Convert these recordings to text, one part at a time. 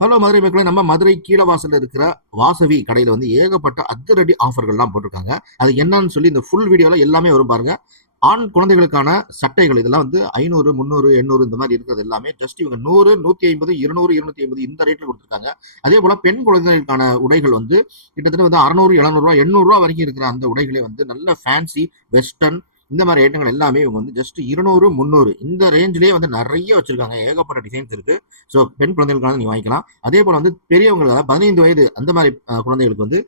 Hello Madurai மக்களே, நம்ம மதுரை கீழவாசல்ல இருக்கிற வாசவி கடையில வந்து ஏகப்பட்ட அதிரடி ஆஃபர்கள்லாம் போட்டிருக்காங்க. அது என்னன்னு சொல்லி இந்த ஃபுல் வீடியோல எல்லாமே வரும் பாருங்க. ஆண் குழந்தைகளுக்கான சட்டைகள் இதெல்லாம் வந்து 500, 300, 800 இந்த மாதிரி இருக்கிறது எல்லாமே ஜஸ்ட் இவங்க 100, 150, 200, 250 இந்த ரேட்ல கொடுத்துருக்காங்க. அதே போல பெண் குழந்தைகளுக்கான உடைகள் வந்து கிட்டத்தட்ட வந்து 600, 700, 800 வரைக்கும் இருக்கிற அந்த உடைகளே வந்து நல்ல ஃபேன்சி வெஸ்டர்ன் இந்த மாதிரி ஐட்டங்கள் எல்லாமே இவங்க வந்து ஜஸ்ட் 200, 300 இந்த ரேஞ்சிலேயே வந்து நிறைய வச்சிருக்காங்க. ஏகப்பட்ட டிசைன்ஸ் இருக்கு. ஸோ பெண் குழந்தைகளுக்கான நீங்க வாங்கிக்கலாம். அதே போல வந்து பெரியவங்களுக்கு, அதாவது 15 வயது அந்த மாதிரி குழந்தைகளுக்கு வந்து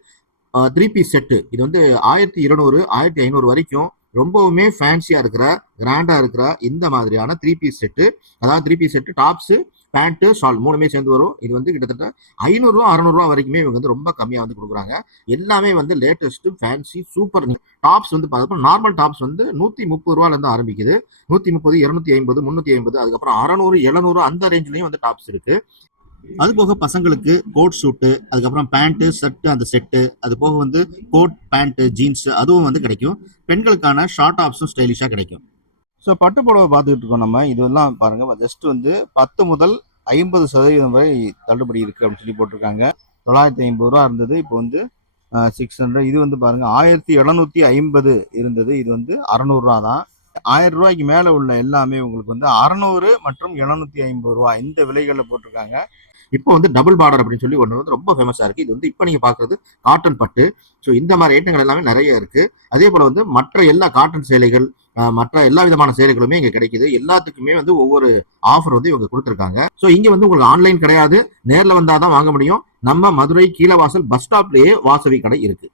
3 பீஸ் செட்டு இது வந்து 1200, 1500 வரைக்கும் ரொம்பவுமே ஃபேன்சியா இருக்கிற, கிராண்டா இருக்கிற இந்த மாதிரியான 3 பீஸ் செட்டு. அதாவது 3 piece set tops, pant, shawl 3மே சேர்ந்து வரும். இது வந்து கிட்டத்தட்ட ரூ. 500, 600 வரைக்குமே இவங்க வந்து ரொம்ப கம்மியா வந்து கொடுக்குறாங்க. எல்லாமே வந்து லேட்டஸ்ட் ஃபேன்சி சூப்பர். டாப்ஸ் வந்து பார்த்தப்ப நார்மல் டாப்ஸ் வந்து ரூ. 130 இருந்து ஆரம்பிக்குது. 130, 250, 350, அதுக்கப்புறம் 600, 700 அந்த ரேஞ்சிலையும் வந்து டாப்ஸ் இருக்கு. அது போக பசங்களுக்கு கோட் சூட்டு, அதுக்கப்புறம் பேண்ட் ஷர்ட் அந்த செட்டு, அது போக வந்து கோட் பேண்ட் ஜீன்ஸ் அதுவும் வந்து கிடைக்கும். பெண்களுக்கான ஷார்ட் டாப்ஸும் ஸ்டைலிஷா கிடைக்கும். ஸோ பட்டு புடவை பார்த்துக்கிட்டு இருக்கோம் நம்ம. இதெல்லாம் பாருங்க ஜஸ்ட் வந்து 10 முதல் 50% வரை தள்ளுபடி இருக்கு அப்படின்னு சொல்லி போட்டிருக்காங்க. ரூ. 950 இருந்தது, இப்போ வந்து 600. இது வந்து பாருங்க 1750 இருந்தது, இது வந்து ரூ. 600 தான். ரூ. 1000 மேல உள்ள எல்லாமே உங்களுக்கு வந்து 600 மற்றும் ரூ. 750 இந்த விலைகள்ல போட்டிருக்காங்க. இப்போ வந்து டபுள் பார்டர் அப்படின்னு சொல்லி ஒன்று வந்து ரொம்ப ஃபேமஸா இருக்கு. இது வந்து இப்போ நீங்க பாக்குறது காட்டன் பட்டு. ஸோ இந்த மாதிரி ஐட்டங்கள் எல்லாமே நிறைய இருக்கு. அதே போல வந்து மற்ற எல்லா காட்டன் சேலைகள், மற்ற எல்லா விதமான சேலைகளுமே இங்க கிடைக்குது. எல்லாத்துக்குமே வந்து ஒவ்வொரு ஆஃபர் வந்து இவங்க கொடுத்துருக்காங்க. ஸோ இங்க வந்து உங்களுக்கு ஆன்லைன் கிடையாது, நேர்ல வந்தாதான் வாங்க முடியும். நம்ம மதுரை கீழவாசல் பஸ் ஸ்டாப்லயே வாசவி கடை இருக்கு.